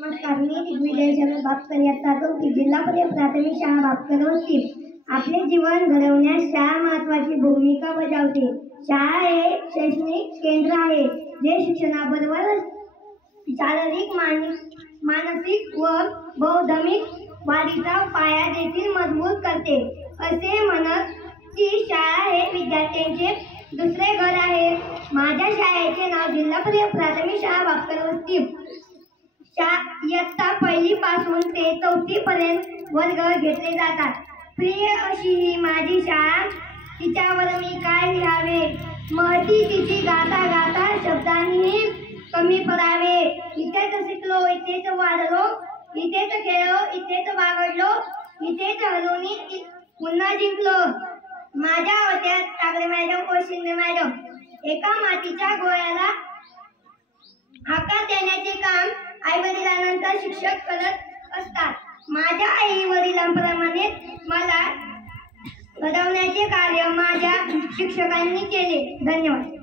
नमस्कार, मी दिग्विजय शरद भापकर इयत्ता 4 जिल्हा परिषद प्राथमिक शाळा भापकर वस्ती. आपले जीवन घडवण्यास शाळा महत्त्वाची भूमिका बजावते. शाळा हे शैक्षणिक केंद्र आहे जे शिक्षणाबरोबरच शारीरिक, मानसिक व बौद्धिक वाढीचा पाया देखील मजबूत करते. असे म्हणत की शाळा हे विद्यार्थ्यांचे दुसरे घर आहे. माझ्या शाळेचे नाव जिल्हा परिषद प्राथमिक शाळा भापकर वस्ती. इयत्ता 1 पासून ते 4 पर्यंत वर्ग घेतले जातात. प्रिय अशी ही माझी शाळा, तिच्यावर मी काय लिहावे. महती तिची गाता गाता शब्दांनी कमी पडावे. इथेच शिकलो, इथेच वाढलो, इथेच खेळलो, इथेच बागडलो, इथेच हरवून पुन्हा जिंकलो. माझ्या होत्या तागडे मॅडम व शिंदे मॅडम. एका मातीच्या गोळ्याला आकार देण्याचे काम आई-वडिलांनंतर शिक्षक करत असतात. माझ्या आई-वडिलांप्रमाणे मला घडवण्याचे कार्य माझ्या शिक्षकांनी केले. धन्यवाद.